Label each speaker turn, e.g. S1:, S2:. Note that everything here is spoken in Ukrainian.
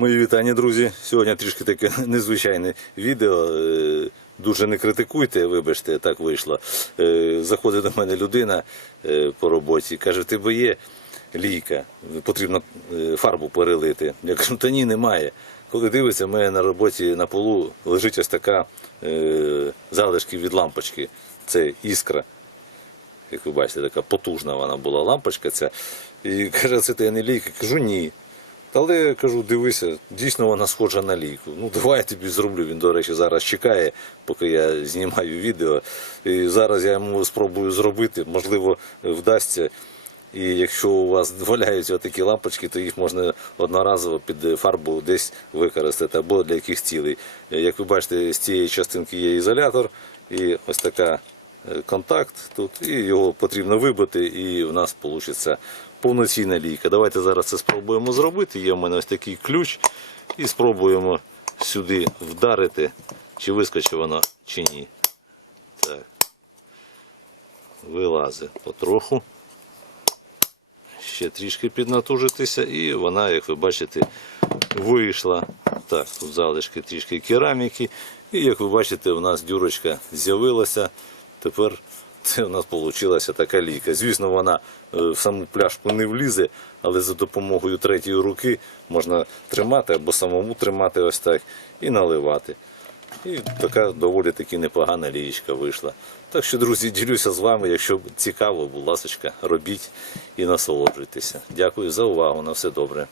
S1: Мої вітання, друзі. Сьогодні трішки таке незвичайне відео. Е, Дуже не критикуйте, вибачте, так вийшло. Е, Заходить до мене людина е, по роботі, каже, в тебе є лійка, потрібно фарбу перелити. Я кажу, та ні, немає. Коли дивиться, в мене на роботі на полу лежить ось така залишки від лампочки. Це іскра як ви бачите, така потужна вона була лампочка ця. І каже, це ти не лійка. Кажу, ні. Але я кажу, дивися, дійсно вона схожа на лійку. Ну давай я тобі зроблю. Він, до речі, зараз чекає, поки я знімаю відео. І зараз я йому спробую зробити, можливо, вдасться. І якщо у вас валяються такі лампочки, то їх можна одноразово під фарбу десь використати або для яких цілей. Як ви бачите, з цієї частинки є ізолятор і ось така контакт тут, і його потрібно вибити, і в нас вийде повноцінна лійка. Давайте зараз це спробуємо зробити. Є в мене ось такий ключ, і спробуємо сюди вдарити, чи вискочить воно, чи ні. Так. Вилазить потроху. Ще трішки піднатужитися, і вона, як ви бачите, вийшла. Так, тут залишки трішки кераміки. І як ви бачите, у нас дюрочка з'явилася. Тепер це у нас вийшла така лійка. Звісно, вона е, в саму пляшку не влізе, але за допомогою третьої руки можна тримати або самому тримати ось так і наливати. І така доволі таки непогана лієчка вийшла. Так що, друзі, ділюся з вами. Якщо цікаво, будь ласка, робіть і насолоджуйтеся. Дякую за увагу. На все добре.